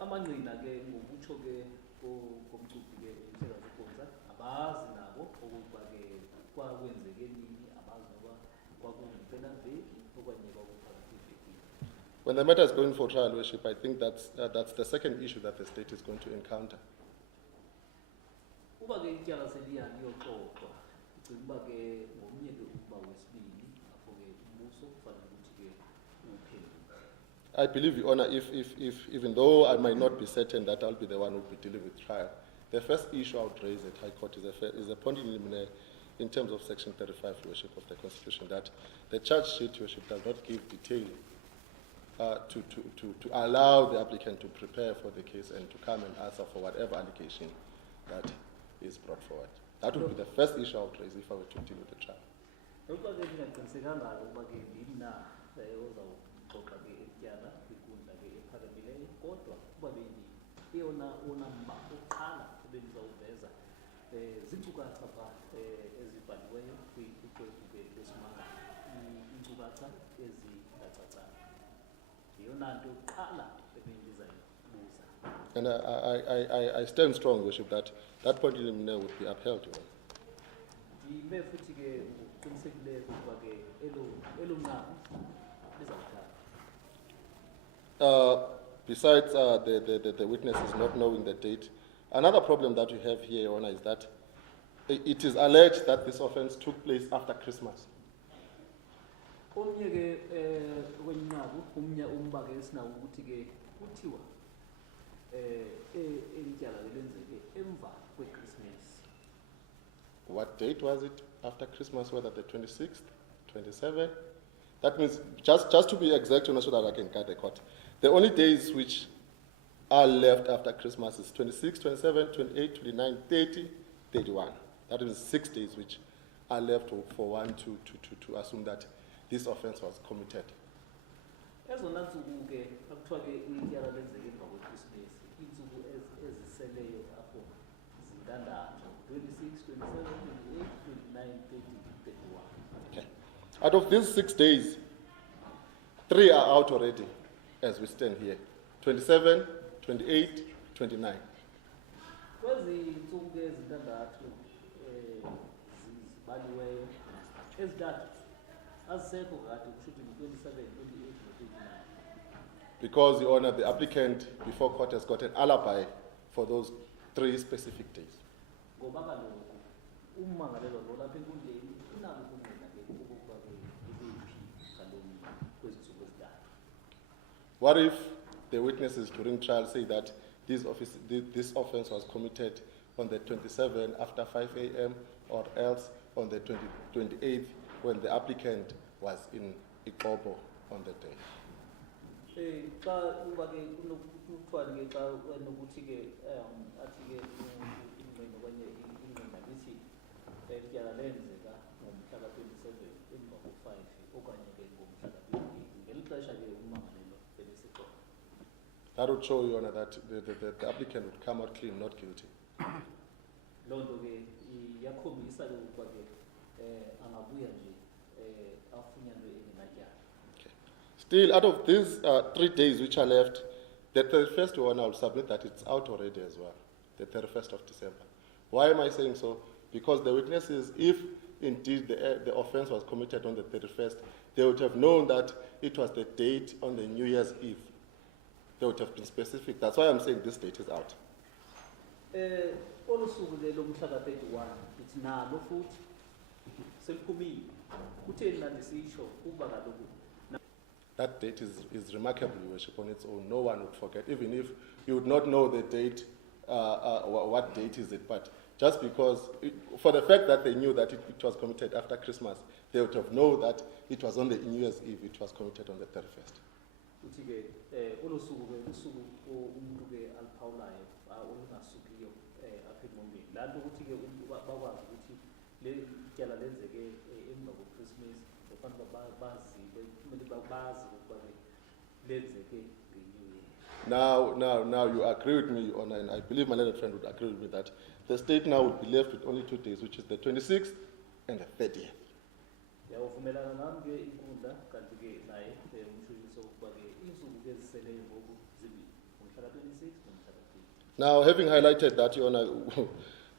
Amangqina ke ngokutsho ke komcuphi ke indlela zokuwenza abazi nabo okokuba ke kwakwenzeke nini, abazi noba kwakungempela-veki okanye kwakuphakathi evekini. When the matter is going for trial, Worship, I think that's the second issue that the state is going to encounter. Uba ke ityala seliya liyoxoxwa, ndicinga uba ke ngomnye ke ukuba wesibini apho ke umbuso kufanele ukuthi ke uphendule. I believe, Your Honor, if even though I might not be certain that I'll be the one who will be dealing with trial, the first issue I would raise at High Court is a point in limine in terms of Section 35, Worship, of the Constitution, that the charge sheet, Worship, does not give detail to allow the applicant to prepare for the case and to come and answer for whatever allegation that is brought forward. That would be the first issue I would raise if I were to deal with the trial. Ukuba ke ndingaqinisekanga ukuba ke ndim na ozawuxoxa ke ityala kwinkundla ke ephakamileyo, kodwa kuba eyona mba oqala ebendizawuveza ziinkcukacha pha ezibhaliweyo kwiqwebu ke lesimanga, iinkcukacha ezingacacanga. Yeyona nto yokuqala ebendizayibuza. And I stand strong, Worship, that that point in limine would be upheld. Ndime futhi ke ngokuqinisekileyo ukuba ke elo nqaku lizawuthatha. Besides the witnesses not knowing the date, another problem that we have here, Your Honor, is that it is alleged that this offense took place after Christmas. Omnye ke wenqaku umnye umba ke esinawo ukuthi ke kuthiwa elityala lenzeke emva kweChristmas. What date was it after Christmas? Whether the 26th, 27th? That means, just to be exact, so that I can cut the court, the only days which are left after Christmas is 26, 27, 28, 29, 30, 31. That is 6 days which are left for one to assume that this offense was committed. Ezona ntsuku ke akuthiwa ke ityala lenzeke emva kweChristmas, iintsuku eziseleyo apho zintandathu, 26, 27, 28, 29, 30, 31. Okay. Out of these 6 days, 3 are out already as we stand here. 27, 28, 29. Kwezi ntsuku ke ezintandathu zibaliweyo, ezintathu azisekho kade kusho ukuthi 27, 28, 29. Because, Your Honor, the applicant before court has got an alibi for those 3 specific days. Ngoba kaloku ummangalelwa lo lapha enkundleni unako ukungqina ke okokuba ke ibephi ngaloo kwezi ntsuku ezintathu. What if the witnesses during trial say that this offense was committed on the 27th after 5 a.m. or else on the 28th when the applicant was in Ikobo on the day? Xa uba ke kunokuthiwa ke xa enokuthi ke athi ke ingqina okanye ingqina lithi elityala lenzeka ngomhla ka-27 emva ko-5 okanye ke ngomhla ka-28 ngeli xesha ke ummangalelwa ebesixoxa. That would show, Your Honor, that the applicant would come out clean, not guilty. Loo nto ke iyakhombisa ke ukuba ke angabuya nje afunyanwe engenatyala. Still, out of these 3 days which are left, the 31st one, I'll submit that it's out already as well, the 31st of December. Why am I saying so? Because the witnesses, if indeed the offense was committed on the 31st, they would have known that it was the date on the New Year's Eve. They would have been specific. That's why I'm saying this date is out. Olu suku ke lomhla ka-31 lithi nalo futhi seliphumile. Kutheni na ndisitsho ukuba kaloku that date is remarkable, Your Worship, on its own. No one would forget, even if you would not know the date, what date is it, but just because, for the fact that they knew that it was committed after Christmas, they would have known that it was on the New Year's Eve, it was committed on the 31st. Now you agree with me, Your Honor, and I believe my learned friend would agree with me that the state now would be left with only 2 days, which is the 26th and the 30th. Now, having highlighted that, Your Honor,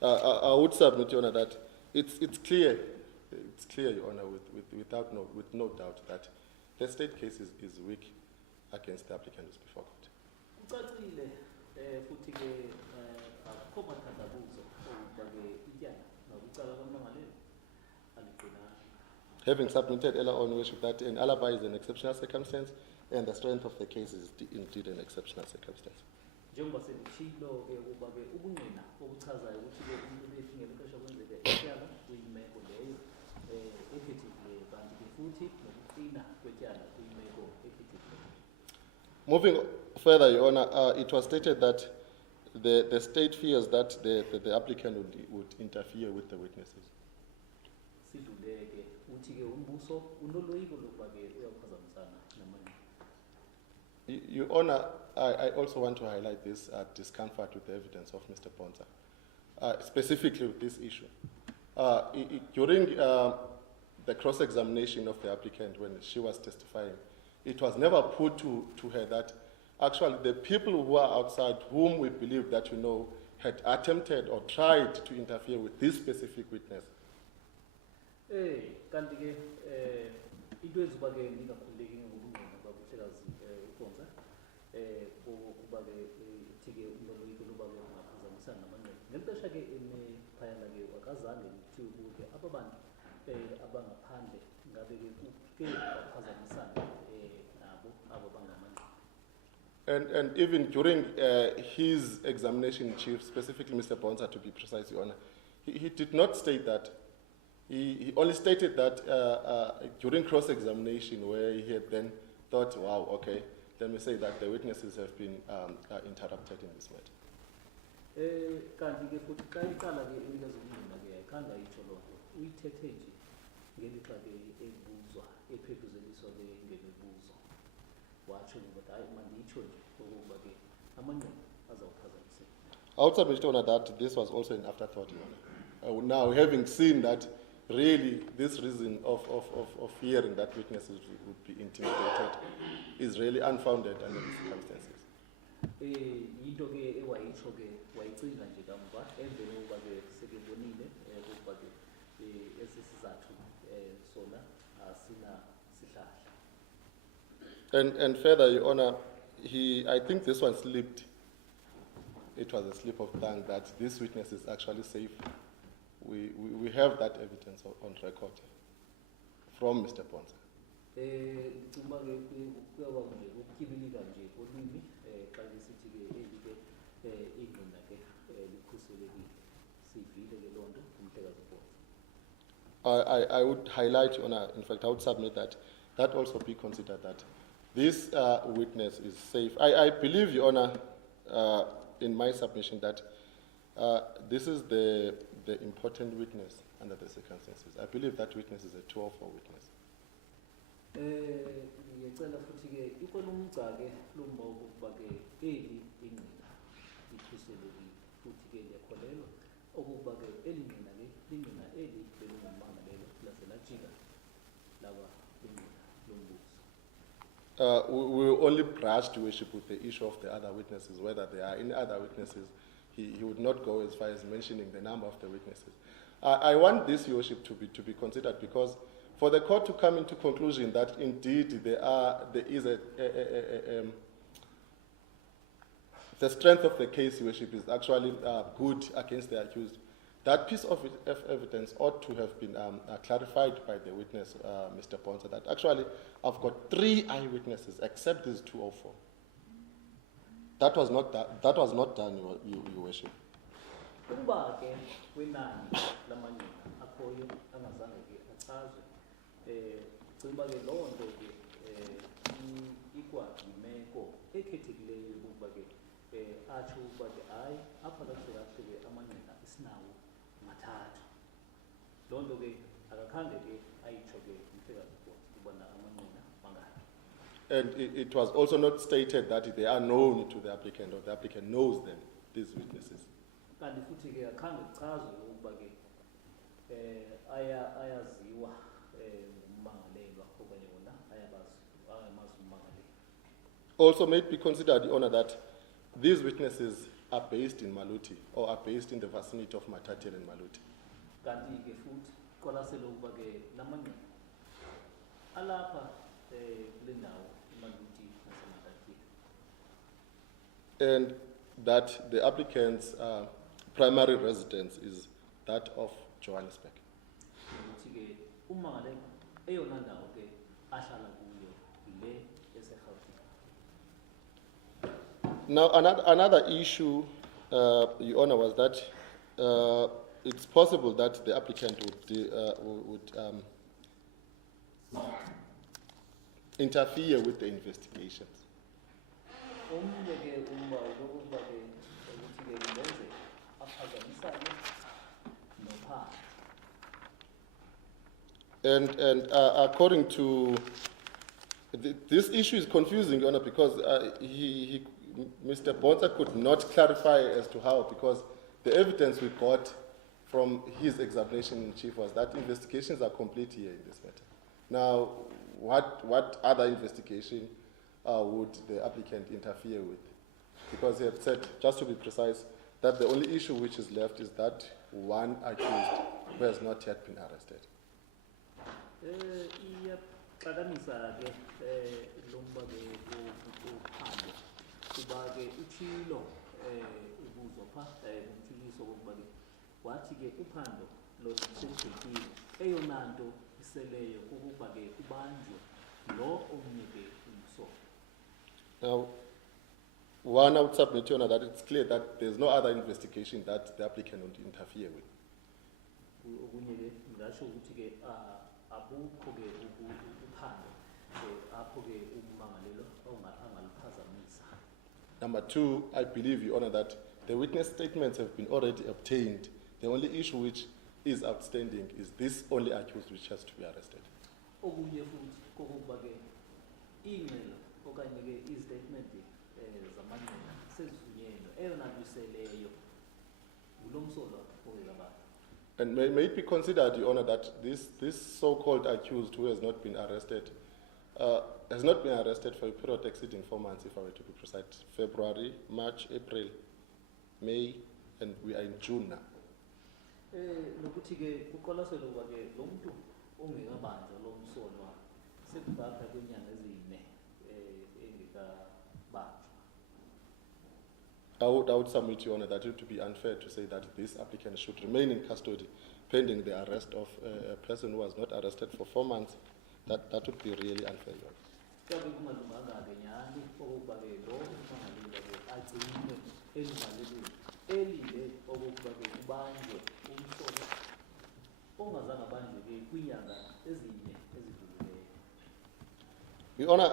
I would submit, Your Honor, that it's clear, Your Honor, with no doubt that the state case is weak against the applicant who's before court. Ucacile futhi ke akukho mathandabuzo okuba ke ityala nakucala kwamangalelo aliqinanga. Having submitted earlier on, Your Worship, that an alibi is an exceptional circumstance and the strength of the case is indeed an exceptional circumstance. Njengoba selitshilo ke ukuba ke ubungqina obuchazayo ukuthi ke umuntu bethu ngelixesha kwenzeke ityala kuyimeko leyo ekhethekileyo kanti ke futhi nokuqina kwetyala kuyimeko ekhethekileyo. Moving further, Your Honor, it was stated that the state fears that the applicant would interfere with the witnesses. Sidluleke uthi ke umbuso unoloyiko lokuba ke uyaphazamisana namanye. Your Honor, I also want to highlight this discomfort with the evidence of Mr. Ponza, specifically with this issue. During the cross-examination of the applicant when she was testifying, it was never put to her that actually the people who are outside, whom we believe that had attempted or tried to interfere with this specific witness. Kanti ke into eziba ke ningakhululeki ngobungqina babuhlekazi uPonza ukuba ke ithi ke unoloyiko loba ke ungaphazamisana namanye. Ngempesha ke ephayana ke akazange kuthiwe ukuthi ababantu abangaphandle ngabe ke kuke baphazamisana nabo abo bangamanye. And even during his examination in chief, specifically Mr. Ponza to be precise, Your Honor, he did not state that. He only stated that during cross-examination where he had then thought, wow, okay, let me say that the witnesses have been interrupted in this matter. Kanti ke futhi xa iqala ke enikazobungqina ke ayikhange ayitsho loo nto uyithethe nje ngelixa ke ebuzwa ephekuzeliswa ke ngemibuzo watsho ukuthi hayi mandiyitsho nje okokuba ke amanqina azawuphazamiseka. I would submit, Your Honor, that this was also an afterthought, Your Honor. Now, having seen that really this reason of fearing that witnesses would be intimidated is really unfounded under the circumstances. Yinto ke ewayitsho ke wayicinga nje kamva emveni kokuba ke sekebonile ukuba ke esi sizathu sona asina sihlahla. And further, Your Honor, I think this one slipped. It was a slip of tongue that this witness is actually safe. We have that evidence on record from Mr. Ponza. Ndicinga ke kuyaba nje ukutyibilika nje kolwimi xa lisithi ke eli ke ingqina ke likhuselekile sivile ke loo nto kumhlekazi Ponza. I would highlight, Your Honor, in fact, I would submit that also be considered that this witness is safe. I believe, Your Honor, in my submission that this is the important witness under the circumstances. I believe that witness is a 204 witness. Ngiyacela futhi ke ikhona umgca ke lomba ukuba ke eli ingqina ikhuselekile futhi ke liyakholelwa ukuba ke eli ngqina le lingqina eli belingummangalelo laselajika laba ingqina lombuso. We only brushed, Worship, with the issue of the other witnesses, whether there are any other witnesses. He would not go as far as mentioning the number of the witnesses. I want this, Your Worship, to be considered because for the court to come into conclusion that indeed there is the strength of the case, Your Worship, is actually good against the accused. That piece of evidence ought to have been clarified by the witness, Mr. Ponza, that actually I've got 3 eyewitnesses except these 204. That was not done, Your Worship. Ukuba ke kwenani lamanqina akhoyo angazange ke achazwe cinga ke loo nto ke ikwayimeko ekhethekileyo ukuba ke atsho ukuba ke hayi apha kakuhle kakuhle ke amanqina isinawo mathathu. Loo nto ke akakhange ke ayitsho ke umhlekazi ukubana amanqina mangaki. And it was also not stated that they are known to the applicant or the applicant knows them, these witnesses. Kanti futhi ke akhange kuchazwe ukuba ke ayaziwa ummangalelwa okanye wona ayamazi ummangalelwa. Also may it be considered, Your Honor, that these witnesses are based in Maluti or are based in the vicinity of Matatiele and Maluti. kanti ke futhi qolasele ukuba ke lamanye alapha kule ndawo iMaluti naseMatatiele. And that the applicant's primary residence is that of Johannesburg. Ukuthi ke uma ngale eyona ndawo ke ahlala kuyo ile eseGauteng. Now, another issue, Your Honor, was that it's possible that the applicant would interfere with the investigations. Omnye ke umba lokuba ke ukuthi ke ngenze aphazamisane nophando. And according to this issue is confusing, Your Honor, because Mr. Bonsa could not clarify as to how, because the evidence we got from his examination in chief was that investigations are complete here in this matter. Now, what other investigation would the applicant interfere with? Because he had said, just to be precise, that the only issue which is left is that one accused who has not yet been arrested. Iyaxakamisa ke lomba ke uphando kuba ke uthilo ubuzopha umthiliso kokuba ke wathi ke uphando lona selubhekile eyona nto iseleyo kukuba ke kubanjwe lo omnye ke umsoco. Now, one, I would submit, Your Honor, that it's clear that there's no other investigation that the applicant would interfere with. Okunye ke ngasho ukuthi ke abukho ke uphando apho ke ummangalelo angaliphazamisa. Number two, I believe, Your Honor, that the witness statements have been already obtained. The only issue which is outstanding is this only accused which has to be arrested. Okunye futhi kokuba ke ingxelo okanye ke istatement zamanqina sezivunyelwe eyona nto ngulomsolwa oyelabana. And may it be considered, Your Honor, that this so-called accused who has not been arrested for a period exceeding 4 months, if I were to be precise, February, March, April, May, and we are in June now. Nokuthi ke kuqwalaselwe ukuba ke lo muntu ongekabanjwa lo msolwa sekungapha kwenyanga ezine engekabanjwa. I would submit, Your Honor, that it would be unfair to say that this applicant should remain in custody pending the arrest of a person who was not arrested for 4 months. That would be really unfair, Your Honor. Kuyabe kungalunganga ke nyani okuba ke lo ummangalelwa ke agcinwe eluvalelweni elinde okuba ke kubanjwe umsolwa ongazange abanjwe ke kwinyanga ezine ezidlulileyo. Your Honor,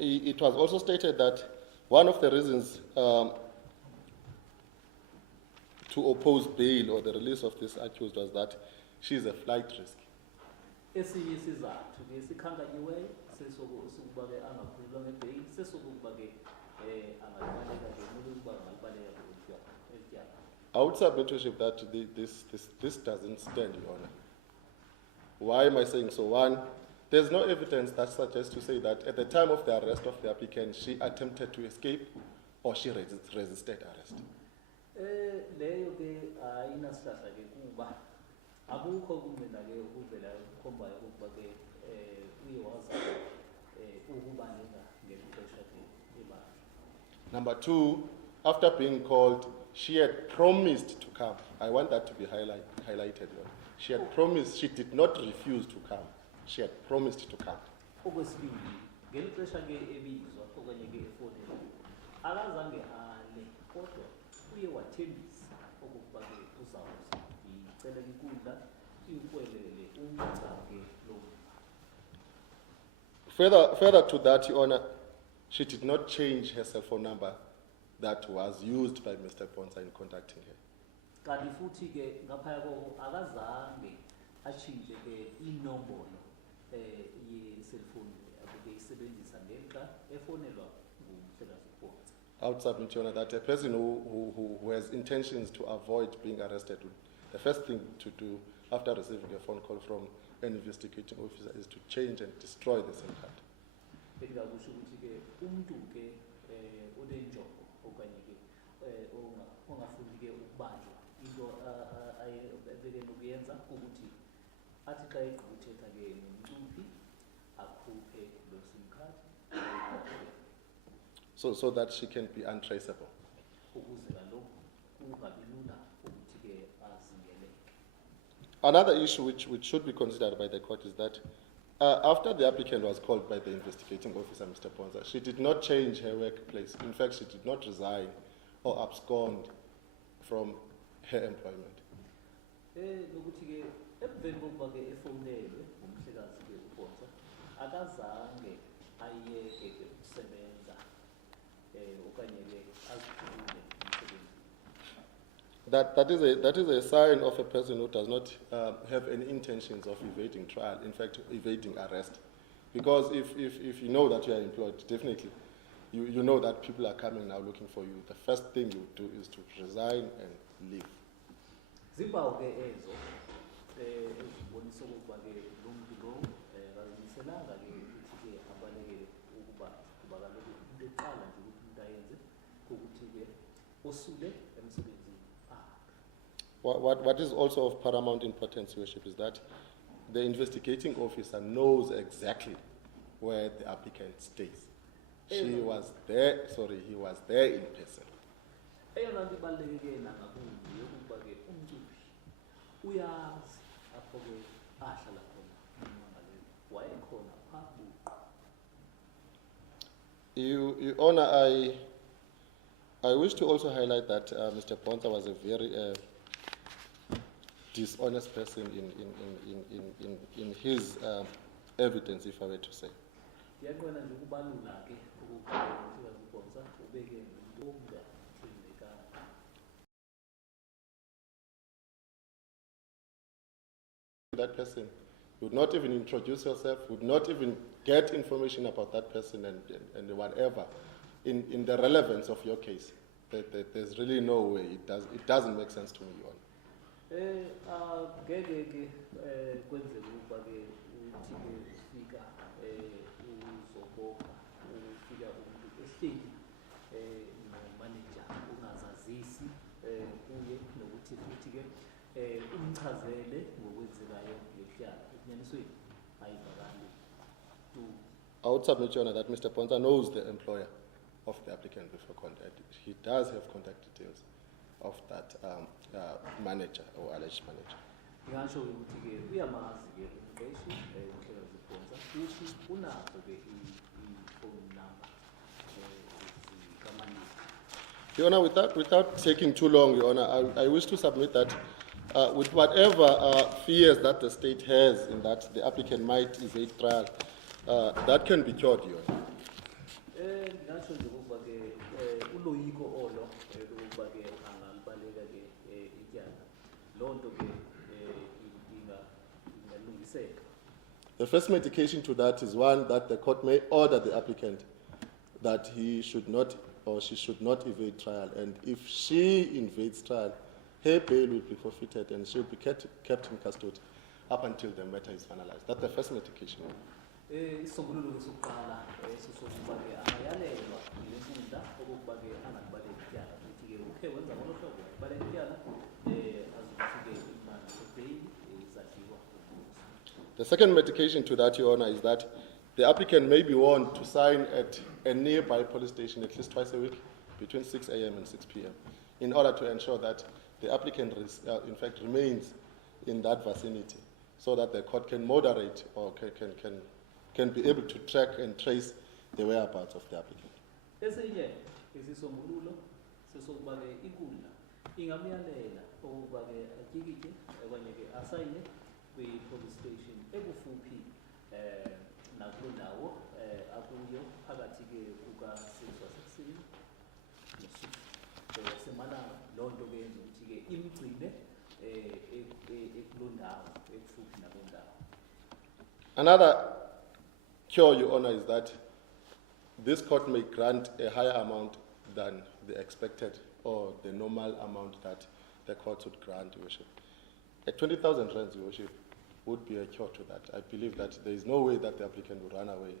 it was also stated that one of the reasons to oppose bail or the release of this accused was that she is a flight risk. Esinye isizathu ke sikhankanyiweyo sesokuba ke angakhululwa ngebail sesokuba ke angalibaleka ke ukuba angalibaleka ke elityala. I would submit to you that this doesn't stand, Your Honor. Why am I saying so? One, there's no evidence that suggests to say that at the time of the arrest of the applicant, she attempted to escape or she resisted arrest. Leyo ke ayinasihlahla ke kuba abukho kumina ke ukuvela ukukhombayo ukuba ke uye wazama ukubaleka ngexesha ke ebandla. Number two, after being called, she had promised to come. I want that to be highlighted. She had promised, she did not refuse to come. She had promised to come. Okwesibili ngexesha ke ebizwa okanye ke efonela akazange ale kodwa uye wathembisa okokuba ke uzawuza icela inkundla iukwelele umgca ke lo. Further to that, Your Honor, she did not change her cell phone number that was used by Mr. Bonsa in contacting her. Kanti futhi ke ngaphaya koko akazange atshintshe ke inombolo ye-cellphone ake isebenzisa ngexa efonelwa ngumhlekazi Bonsa. I would submit, Your Honor, that a person who has intentions to avoid being arrested, the first thing to do after receiving a phone call from an investigating officer is to change and destroy the SIM card. Bendingakusho ukuthi ke umuntu ke onenjongo okanye ke ongafuni ke ukubanjwa into ebeke nokuyenza ukuthi athi xa egqibuthetha ke nomcuphi akhuphe lo sim card so that she can be untraceable. ukuze kaloku kungabi lula ukuthi ke azingeleke. Another issue which should be considered by the court is that after the applicant was called by the investigating officer, Mr. Ponza, she did not change her workplace. In fact, she did not resign or abscond from her employment. Nokuthi ke emveni kokuba ke efonelwe ngumhlekazi ke uPonza akazange ayeke ke ukusebenza okanye ke azikhulule umsebenzi. That is a sign of a person who does not have any intentions of evading trial, in fact, evading arrest. Because if you know that you are employed, definitely, you know that people are coming now looking for you. The first thing you do is to resign and leave. Zimpawu ke ezo ezibonisa ukuba ke lo muntu lo akazimiselanga ke ukuthi ke abaleke ukuba kuba kaloku into eqala nje ukuthi umuntu ayenze ukuthi ke osule emsebenzini. What is also of paramount importance, Your Worship, is that the investigating officer knows exactly where the applicant stays. He was there in person. Eyona nto ibaluleke nangakumbi yokuba ke umcuphi uyazi apho ke ahlala khona ummangaleli wayekhona phaa buqu. Your Honor, I wish to also highlight that Mr. Ponza was a very dishonest person in his evidence, if I were to say. Ndiyanqwena nje ukubalula ke ukuba umhlekazi uPonza ubeke umuntu ongathembekanga. That person would not even introduce yourself, would not even get information about that person and whatever in the relevance of your case. There's really no way. It doesn't make sense to me, Your Honor. Ngeke ke kwenzeke ukuba ke uthi ke ufika uzobopha ufika umuntu ehleli no-manager ungazazisi kuye nokuthi futhi ke umchazele ngokwenzekayo ngehlala enyanisweni ayivakali tu. I would submit, Your Honor, that Mr. Ponza knows the employer of the applicant before contact. He does have contact details of that manager or alleged manager. Ngingasho ukuthi ke uyamazi ke umqeshi umhlekazi uPonza futhi unazo ke i-phone number zikamanager. Your Honor, without taking too long, Your Honor, I wish to submit that with whatever fears that the state has in that the applicant might evade trial, that can be cured, Your Honor. Ngingasho nje ukuba ke uloyiko olo ukuba ke angalibaleka ke ityala loo nto ke ingalungiseka. The first medication to that is one that the court may order the applicant that he should not or she should not evade trial, and if she invades trial, her bail will be forfeited and she will be kept in custody up until the matter is finalized. That's the first medication. Isisombululo sokuqala sokuba ke angayalelwa yile nkundla okokuba ke angalibaleki ityala ukuthi ke ukhe wenza ngolo hlobo wayibaleka ityala azokuthi ke imali ebeyili izadliwa. The second medication to that, Your Honor, is that the applicant may be warned to sign at a nearby police station at least twice a week between 6 a.m. and 6 p.m. in order to ensure that the applicant in fact remains in that vicinity so that the court can moderate or can be able to track and trace the whereabouts of the applicant. Esinye isisombululo sesokuba ke inkundla ingamyalela ukuba ke atyikitye okanye ke asayine kwi-police station ekufuphi nakuloo ndawo akuyo phakathi ke kuka-6 wasekuseni no-6 wasemalanga. Loo nto ke yenza ukuthi ke imgcine ekuloo ndawo ekufuphi nakuloo ndawo. Another cure, Your Honor, is that this court may grant a higher amount than the expected or the normal amount that the court would grant, Your Worship. At 20,000 rands, Your Worship, would be a cure to that. I believe that there is no way that the applicant will run away,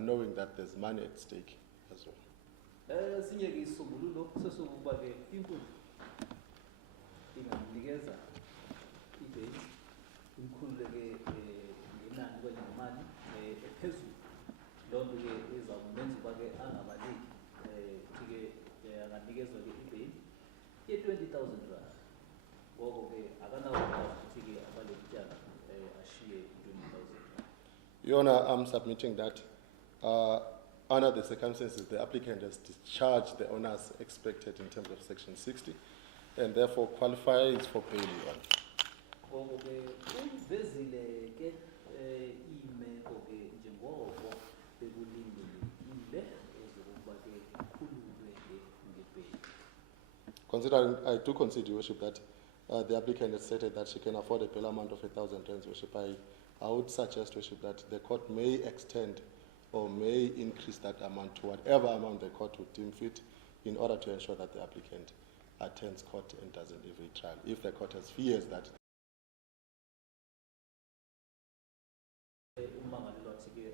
knowing that there's money at stake as well. Sinye ke isisombululo sesokuba ke inkundla ingamnikeza ibail imkhululeke ngenani kwenye nemali ephezulu. Loo nto ke izawumenza uba ke angabaleki ukuthi-ke anganikezwa ke ibail ye-20,000 rand. Ngoko ke akanawukwazi ukuthi-ke abaleke ityala ashiye i-20,000 rand. Your Honor, I'm submitting that under the circumstances, the applicant has discharged the honors expected in terms of Section 60 and therefore qualifies for bail, Your Honor. Ngoko ke uvezile ke imeko ke njengoko bekulindelekile ezokuba ke ikhululwe ngebail. Considering, I do concede, Your Worship, that the applicant has stated that she can afford a bail amount of 1,000 rands, Your Worship. I would suggest, Your Worship, that the court may extend or may increase that amount to whatever amount the court would deem fit in order to ensure that the applicant attends court and doesn't leave a trial. If the court has fears that Umangalelwa wathi-ke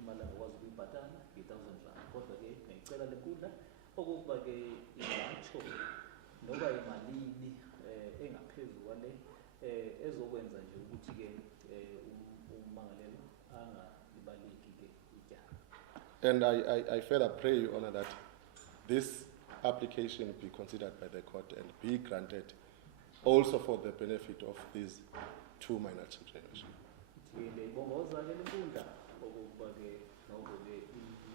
imali angakwazi ukuyibhatala nge-1,000 rand, kodwa ke ngiyayicela lenkundla okokuba-ke ingatsho noba imalini engaphezu kwale ezokwenza nje ukuthi-ke umangalelwa angalibaleki-ke ityala. And I further pray, Your Honor, that this application be considered by the court and be granted also for the benefit of these two minor children. Ngiyibongoza-ke lenkundla okokuba-ke noko-ke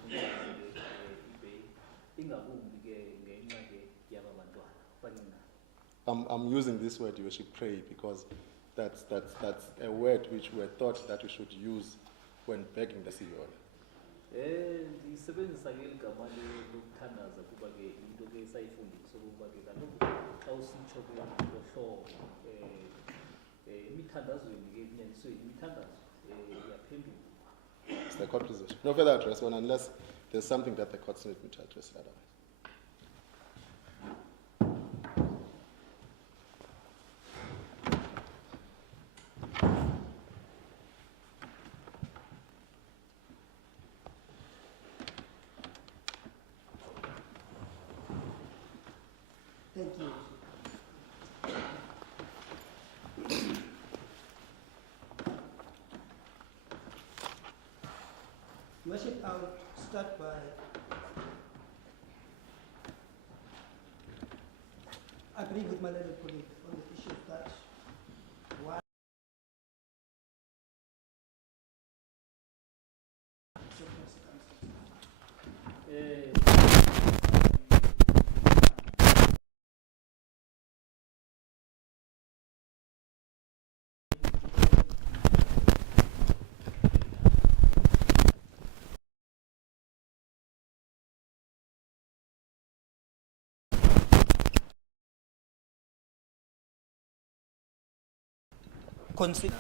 ibail ingakumbi-ke ngenxa-ke yaba bantwana abaningi. I'm using this word, Your Worship, pray, because that's a word which we thought that we should use when begging the Your Honor. Ndisebenzisa-ke igama lokuthandaza kuba-ke into-ke esayifundisa sokuba-ke kaloku xa usitsho-ke ngohlobo emithandazweni-ke ekunyanisweni imithandazo iyaphendulwa. It's the court position. No further address, Your Honor, unless there's something that the courts need me to address otherwise. Thank you. Worship, I'll start by agreeing with my learned colleague on the issue that one consider.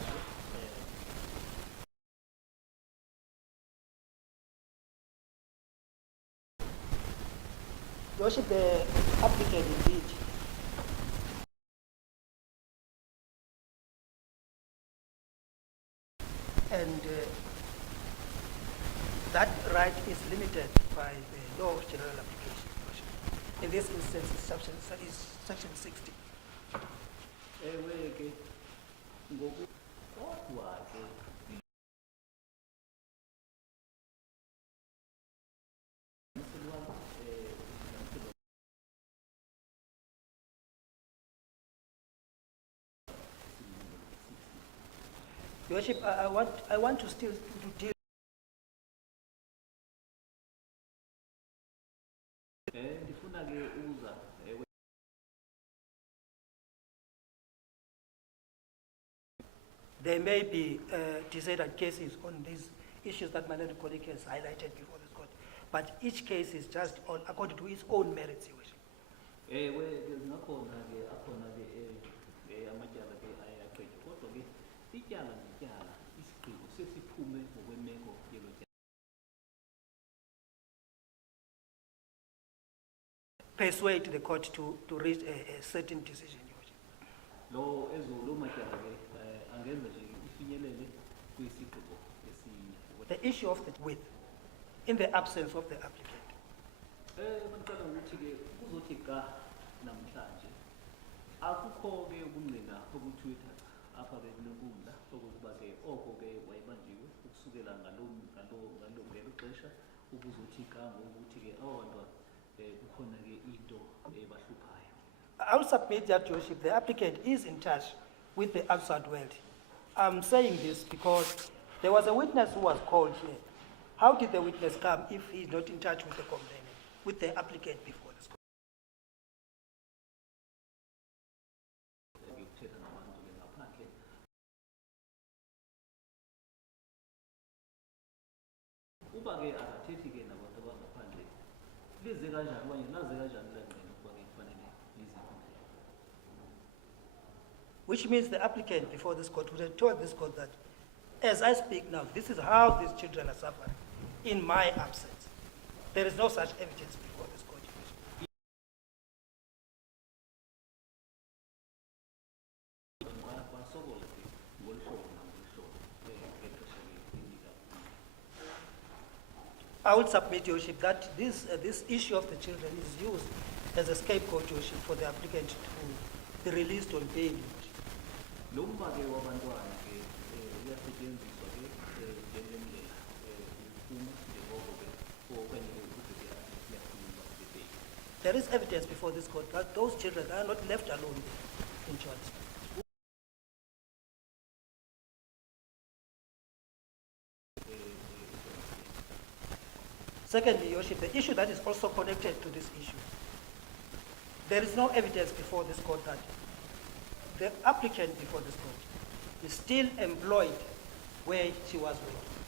Worship, the applicant indeed and that right is limited by the law of general application. Worship. In this instance, it's section 60. Ewe-ke kodwa-ke Your Worship, I want to still to deal. ndifuna-ke uza There may be decided cases on these issues that my learned colleague has highlighted before this court, but each case is just on according to its own merits, Your Worship. ewe-ke zingakhona-ke akhona-ke amatyala-ke ayaqedwa kodwa-ke ityala netyala isigqibo sesiphume ngokwemeko yelo tyala. Persuade the court to reach a certain decision, Your Worship. Loo matyala-ke angenza nje ifinyelele kwisigqibo esinye. The issue of the width, in the absence of the applicant. Bantwana ukuthi-ke kuzothi ga namhlanje akukho ke ukungqina okutwitter apha ke kulenkundla okokuba ke oko ke wayebanjiwe ukusukela ngelo xesha ukuzothi kangokuthi ke abantwana kukhona ke into ebahluphayo. I will submit that, Your Worship, the applicant is in touch with the outside world. I'm saying this because there was a witness who was called here. How did the witness come if he's not in touch with the complainant, with the applicant before this court? Ngikuthetha nabantu ke ngaphandle uba ke akathethi ke nabantu abangaphandle lize kanjani okanye laze kanjani lengqina ukuba ke kufanele lize kundlela. Which means the applicant before this court would have told this court that, as I speak now, this is how these children are suffering in my absence. There is no such evidence before this court. Basokola ke ngolu hlobo nangolu hlobo ngexesha linika. I will submit, Your Worship, that this issue of the children is used as a scapegoat, Your Worship, for the applicant to be released on bail, Your Worship. Lo mba ke wabantwana ke uyasetyenziswa ke njengendlela yokuphuma njengoko ke okanye ukuthi ke siyakhululwa ngebheyili. There is evidence before this court that those children are not left alone in Johannesburg. Secondly, Your Worship, the issue that is also connected to this issue, there is no evidence before this court that the applicant before this court is still employed where she was working.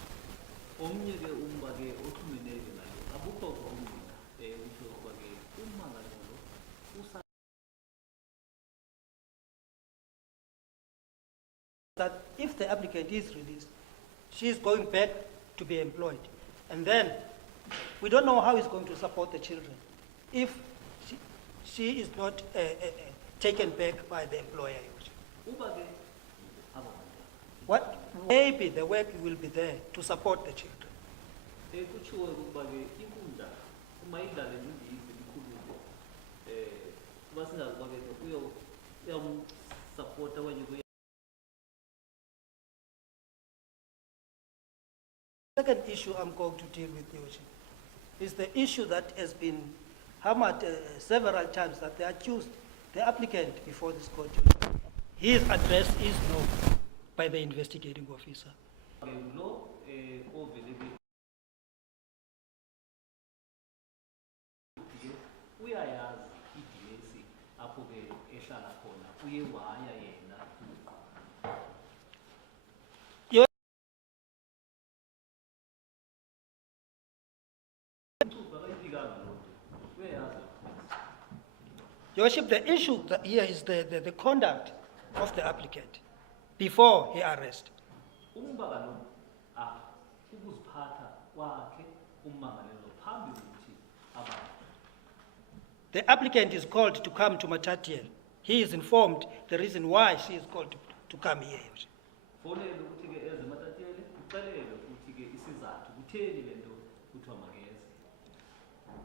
Omnye ke umba ke oxhumeneyo nayo abukho ungqina kuthiwe ukuba ke ummangalelo that if the applicant is released, she is going back to be employed. And then we don't know how he's going to support the children if she is not taken back by the employer. uba ke abantwana What maybe the work will be there to support the children. kutshiwo ukuba ke inkundla uma idlale njengiyize likhululo kuba singakuba ke uyamsapota okanye Second issue I'm going to deal with, Your Worship, is the issue that has been hammered several times, that they accused the applicant before this court. His address is known by the investigating officer. lo ovele ke uyayazi idilesi apho ke ehlala khona uye waya yena akayiphikanga loo nto uyayazi. Your Worship, the issue here is the conduct of the applicant before he arrest. Umba kaloku ukuziphatha kwakhe ummangalelo phambi kokuthi abantu. The applicant is called to come to Matatiel. He is informed the reason why she is called to come here. Your Worship. Fonele ukuthi ke eze Matatiele uxelele ukuthi ke isizathu kutheni le nto kuthiwa makeze.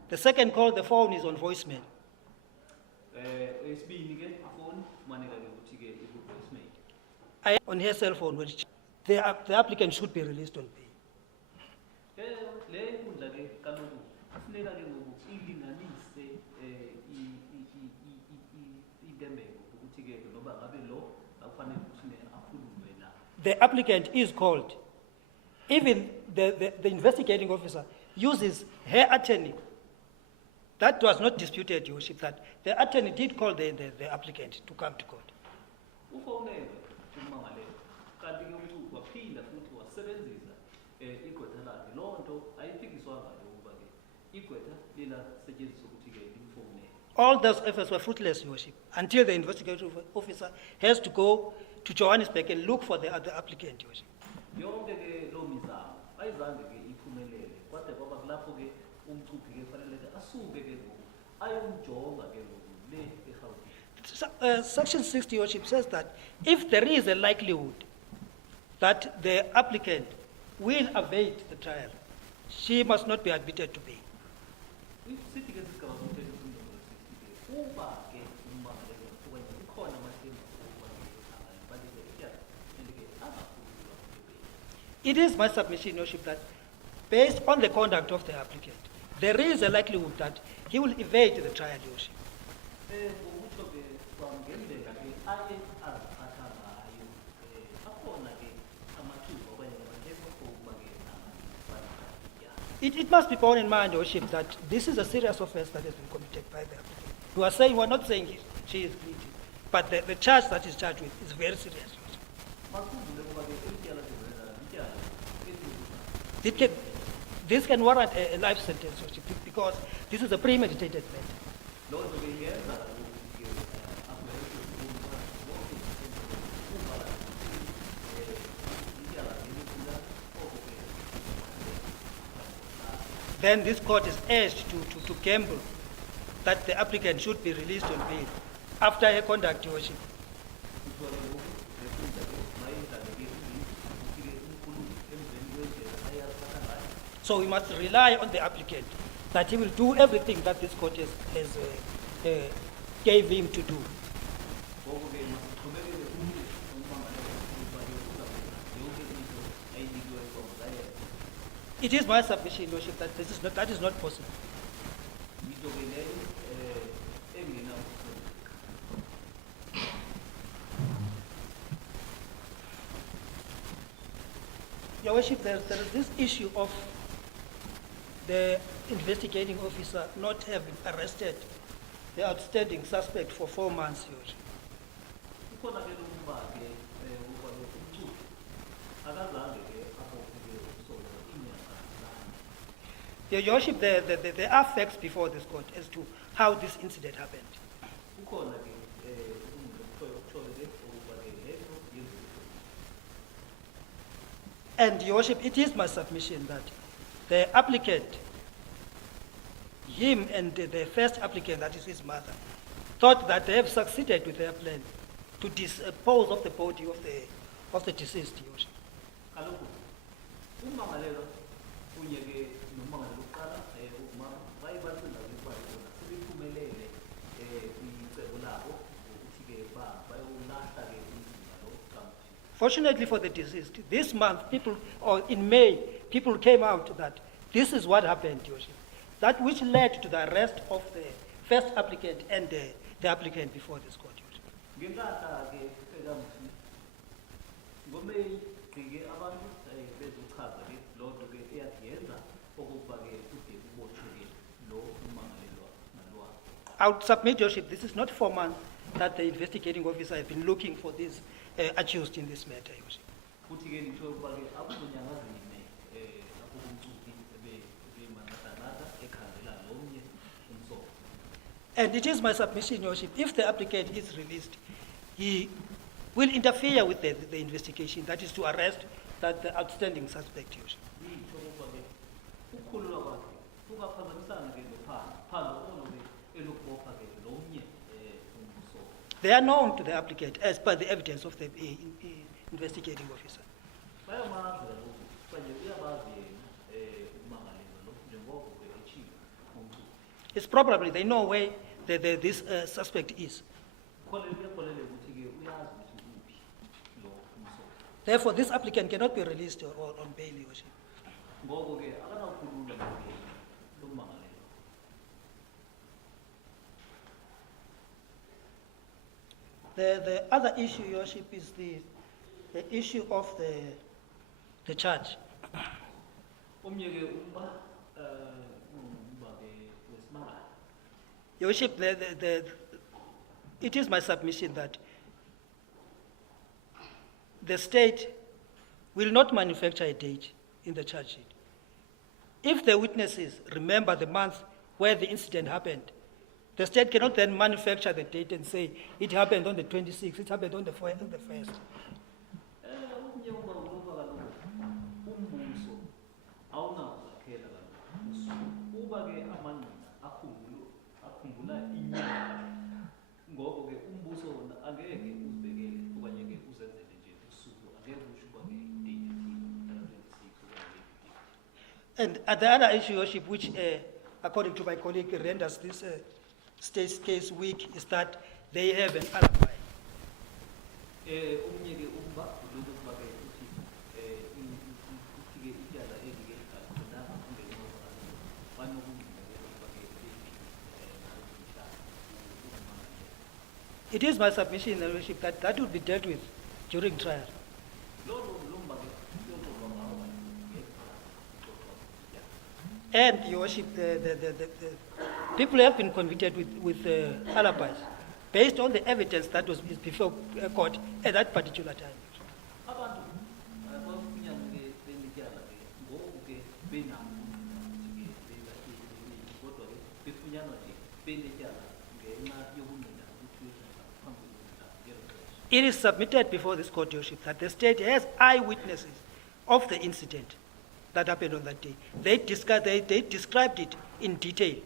The second call, the phone is on voicemail. Esibini ke ifoni kumaneka ke ukuthi ke iku-voicemail. On her cell phone, which the applicant should be released on bail. Le nkundla ke kaloku kufuneka ke ngoku ilinganise intembeko ukuthi ke noba ngabe lo akufanele ukuthi akhulume na. The applicant is called. Even the investigating officer uses her attorney. That was not disputed, Your Worship, that the attorney did call the applicant to come to court. Ufonele ummangalelo kanti ke umuntu waphinda futhi wasebenzisa igqwetha lakhe. Loo nto ayiphikiswanga ukuba ke igqwetha lilasetyenziswa ukuthi ke limfonele. All those efforts were fruitless, Your Worship, until the investigating officer has to go to Johannesburg and look for the other applicant, Your Worship. Yonke ke loo mizamo ayizange ke iphumelele kwade kwaba kulapho ke umcuphi ke fanele ke asuke ke ngoku ayomjonga ke ngoku le eGauteng. Section 60, Your Worship, says that if there is a likelihood that the applicant will evade the trial, she must not be admitted to bail. Sithi ke sigaba somthetho somnombo 60 ke uba ke ummangalelo okanye ikhona It is my submission, Your Worship, that based on the conduct of the applicant, there is a likelihood that he will evade the trial, Your Worship. Ngokusho ke kwami ngendlela ke ake aziphatha ngayo akhona ke amathuba okanye amahebo okuba ke It must be borne in mind, Your Worship, that this is a serious offense that has been committed by the applicant. We are saying, we are not saying she is guilty, but the charge that is charged with is very serious, Your Worship. makhumbule kuba ke ityala livelana lityala elingukuba This can warrant a life sentence, Your Worship, because this is a premeditated matter. loo nto ke ingenza ukuthi ke akuleke ukuba bonke kuba ityala lelikhula oko ke Then this court is urged to gamble that the applicant should be released on bail after her conduct, Your Worship. kuthiwa ke ngoku befunda ke mayidlale ke ufike umkhulu emveni kwendlela ayaziphatha ngayo. So we must rely on the applicant that he will do everything that this court has gave him to do. Ngoko ke masixhomekeke kumntu ummangalelwa ukuba ke uzakwenza yonke into ayinikiweyo kwabo zayenza. It is my submission, Your Worship, that that is not possible. Yinto ke leyo engenakuhlolwa. Your Worship, there is this issue of the investigating officer not having arrested the outstanding suspect for 4 months, Your Worship. Kukhona ke lo mba ke ukuba ke umculi akazange ke abophe ke uSolo inyanga zane. Your Worship, there are facts before this court as to how this incident happened. Kukhona ke ukuthola ke ukuba ke lento yenziwe. And Your Worship, it is my submission that the applicant, him and the first applicant, that is his mother, thought that they have succeeded with their plan to dispose of the body of the deceased, Your Worship. Kaloku ummangalelwa kunye ke nommangalelwa oqala umama bayibacinga ukuba bona sebephumelele kwicebo labo ngokuthi ke bayolahla ke umzimba lo kamufi. Fortunately for the deceased, this month, in May, people came out that this is what happened, Your Worship. That which led to the arrest of the first applicant and the applicant before this court, Your Worship. Ngenhlanhla ke ekamufi ngoMeyi ke abantu bezochaza ke loo nto ke eyathi yenza okokuba ke kude kubotshwe ke lo ummangalelwa nalowa. I would submit, Your Worship, this is not 4 months that the investigating officer has been looking for this accused in this matter, Your Worship. Futhi ke ndisho ukuba ke akuzonyanga zine lapho umculi ebemanqadanqada ekhangela lomnye umsoco. And it is my submission, Your Worship, if the applicant is released, he will interfere with the investigation, that is to arrest the outstanding suspect, Your Worship. Yitsho ukuba ke ukukhululwa kwakhe kungaphazamisana ke nophando olo ke elokubopha ke lomnye umsoco. They are known to the applicant as per the evidence of the investigating officer. Bayamazi kaloku kanje uyabazi yena ummangalelwa lo njengoko ke etshilo umculi. It's probably they know where this suspect is. Kuyakholeleka ukuthi ke uyazi ukuthi uphi lo umsoco. Therefore, this applicant cannot be released on bail, Your Worship. Ngoko ke akanawukhululwa ke lo mmangalelwa. The other issue, Your Worship, is the issue of the charge. Omnye ke umba umba ke wesimangalo. Your Worship, it is my submission that the state will not manufacture a date in the charge sheet. If the witnesses remember the month where the incident happened, the state cannot then manufacture the date and say it happened on the 26th, it happened on the 1st. Omnye umba uloba kaloku umbuso awunakuzakhela kaloku usuku. Uba ke amanqina akhumbula inyanga. Ngoko ke umbuso wona angeke uzibekele okanye ke uzenzele nje usuku angeke usho uba ke date And the other issue, Your Worship, which according to my colleague renders this state's case weak, is that they have an alibi. omnye ke umba ulokuba ke uthi It is my submission, Your Worship, that that would be dealt with during trial. And, Your Worship, the people have been convicted with alibis based on the evidence that was before court at that particular time. Abantu bafunyanwa benityala ke ngoku ke benamntu kodwa ke befunyanwa nje benetyala ngenxa yokungqina ukuthi phambi ngelo xesha. It is submitted before this court, Your Worship, that the state has eyewitnesses of the incident that happened on that day. They described it in detail.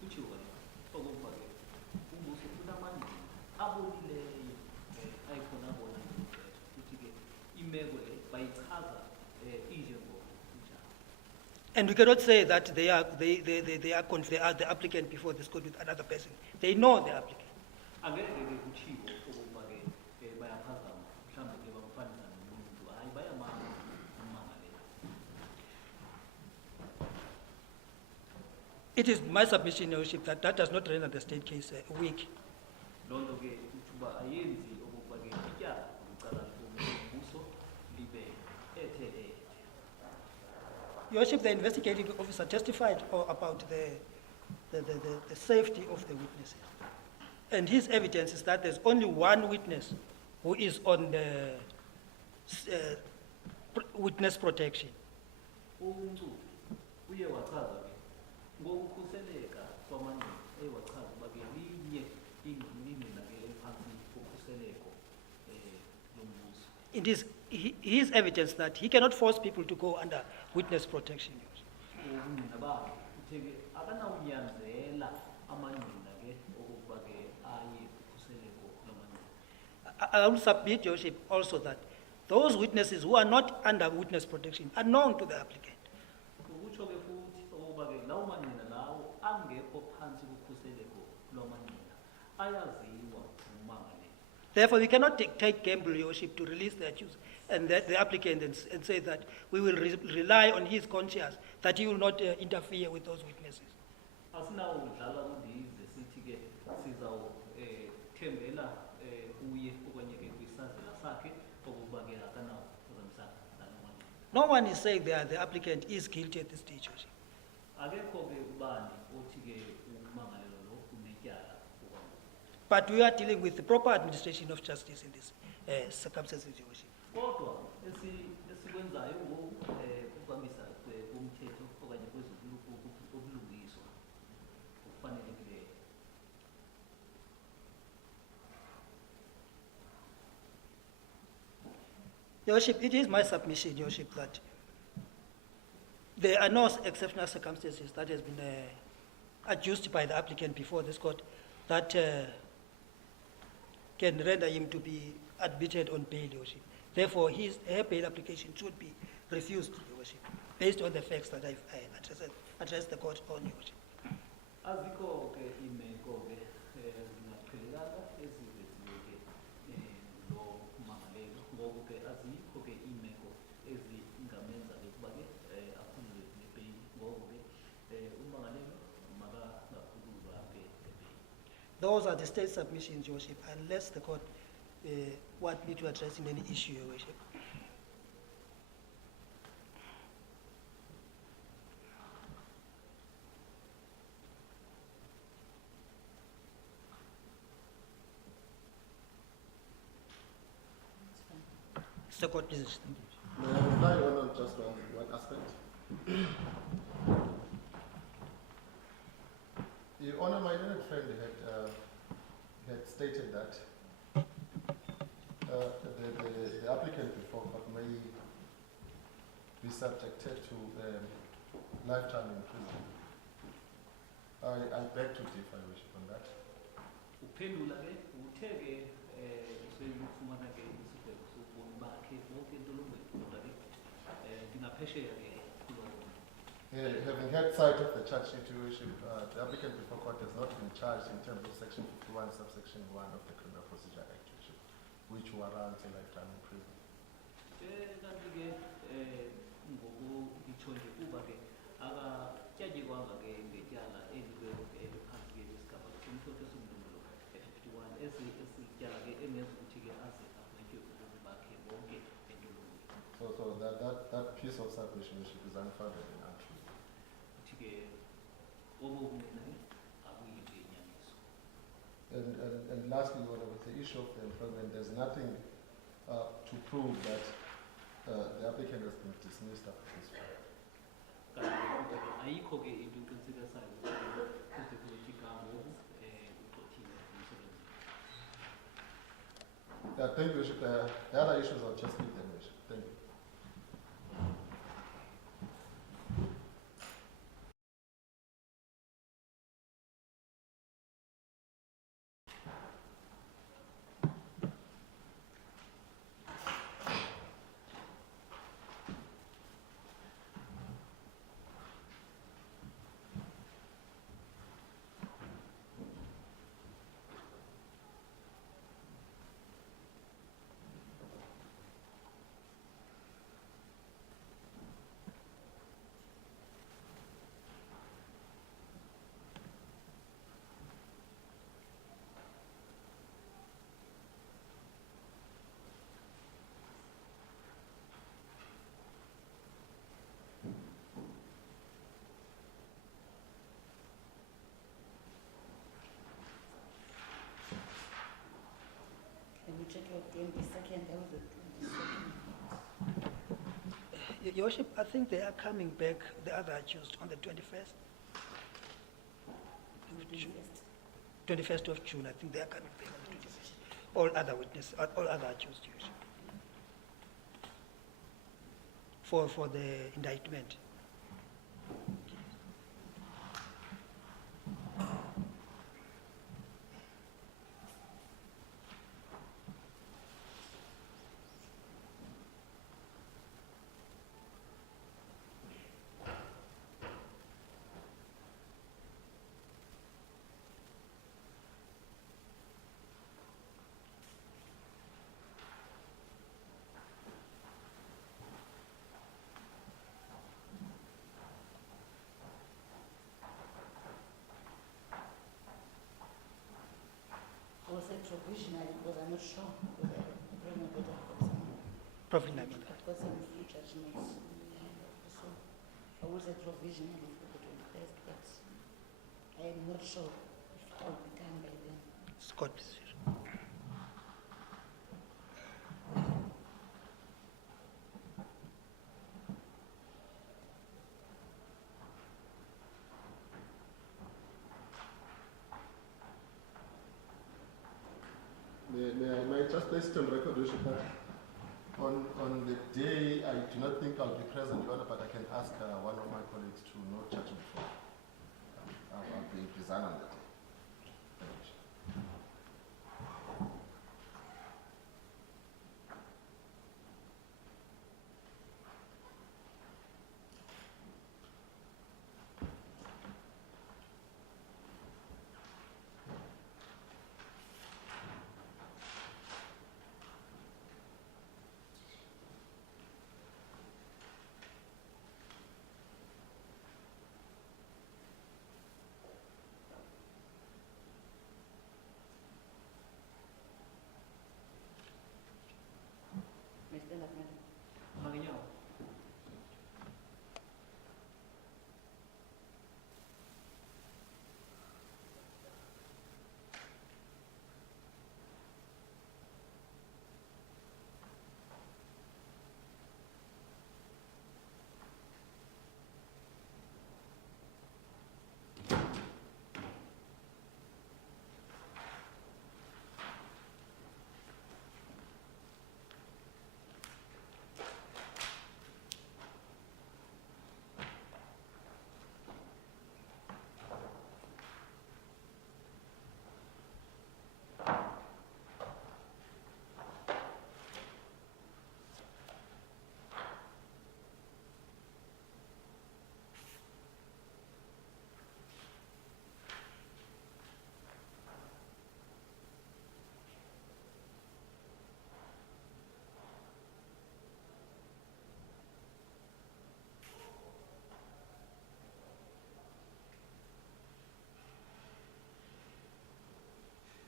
Kutshiwo ke okokuba ke umbuso unamanzi abonileyo ayikhona bona ngelo xesha ukuthi ke imeko le bayichaza injengokunjalo. And we cannot say that they are the applicant before this court with another person. They know the applicant. Angeke ke kutshiwo okokuba ke bayaphazama mhlawumbe ke bamfanisa nomuntu hayi bayamanga ummangaleli. It is my submission, Your Worship, that that does not render the state case weak. Loo nto ke uthuba ayenzi okokuba ke ityala lokuqala lombuso libe ethe. Your Worship, the investigating officer testified about the safety of the witnesses. And his evidence is that there's only one witness who is on the witness protection. Umntu uye wachaza ke ngokukhuseleka kwamanina ewachaza uba ke linye ingqinina ke eliphantsi kokhuseleko lombuso. It is his evidence that he cannot force people to go under witness protection. Ubungqina bakhe uthe ke akanawunyanzela amanina ke okokuba ke aye kukhuseleko lamanina. I will submit, Your Worship, also that those witnesses who are not under witness protection are known to the applicant. Ukutsho ke futhi okokuba ke lawo manina lawo angekho phantsi kokhuseleko lwamanina ayaziwa ummangaleli. Therefore, we cannot take gamble, Your Worship, to release the accused and the applicant and say that we will rely on his conscience, that he will not interfere with those witnesses. Asinawudlala kundize sithi ke sizawuthembela kuye okanye ke kwisazela sakhe okokuba ke akanawuphazamisana nalamanina. No one is saying that the applicant is guilty at this stage, Your Worship. Akekho ke ubani othi ke ummangalelo lo unetyala okwangoku. But we are dealing with the proper administration of justice in this circumstances, Your Worship. Kodwa esikwenzayo ngoku ukubambisa komthetho okanye kwezobulungiswa okufanelekileyo. Your Worship, it is my submission, Your Worship, that there are no exceptional circumstances that has been adduced by the applicant before this court that can render him to be admitted on bail, Your Worship. Therefore, her bail application should be refused, Your Worship, based on the facts that I addressed the court on, Your Worship. Azikho ke imeko ke zingaqhelekanga eziveziwe ke lo mmangalelo ngoku ke azikho ke imeko ezingamenza ke ukuba ke akhululwe nebheyili ngoku ke ummangalelo makangakhululwa ke nebheyili. Those are the state submissions, Your Worship, unless the court want me to address in any issue, Your Worship. It's the court decision. May I reply on just one aspect? Your Honor, my learned friend had stated that the applicant before court may be subjected to lifetime imprisonment. I beg to differ, Your Worship, on that. Uphendula ke uthe ke useyifumana ke isigwebo sobomi bakhe bonke entolongweni kodwa ke ndingaphesheya ke kuloo. Having had sight of the charge sheet, Your Worship, the applicant before court has not been charged in terms of section 51, subsection 1 of the Criminal Procedure Act, Your Worship, which warrants a lifetime imprisonment. Kanti ke ngokuyitsho nje kuba ke akatyatyelwanga ke ngetyala eliphantsi ke lesigaba somthetho somlungelo 51 esitya that piece of submissionship is unfounded and untrue. ukuthi-ke obubunayo akuyinto yenyaniso. And lastly, with the issue of the employment, there's nothing to prove that the applicant has been dismissed after this fact. Kanti ayikho-ke into eqinisekisayo ukuthi kuze kuzothi igama ugxothile emsebenzini. Yeah, thank you, Bishop. The other issues I'll just leave them, Bishop. Thank you. Can you check your 22nd? That was the 22nd. Your Worship, I think they are coming back, the other accused, on the 21st. 21st of June, I think they are coming back on the 21st. All other witnesses, all other accused, Your Worship. For the indictment. I will say provisionally because I'm not sure whether the agreement would have got some. Provisionally. I've got some few judgments. So I will say provisionally for the 21st, but I am not sure if it will be done by then. Scott. May I just place it on record, Your Worship, that on the day I do not think I'll be present, Your Honor, but I can ask one of my colleagues to not judge before. I'll be present on that day. Thank you, Your Worship. May I stand up, madam? Makinyawo.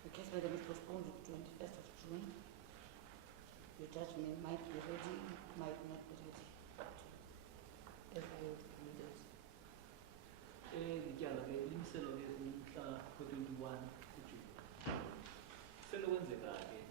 The case, madam, is postponed to 21st of June. Your judgment might be ready, might not be ready. FIO leaders. Lityala ke limiselwa ke umhla 21 kuJuni. Senokwenzeka ke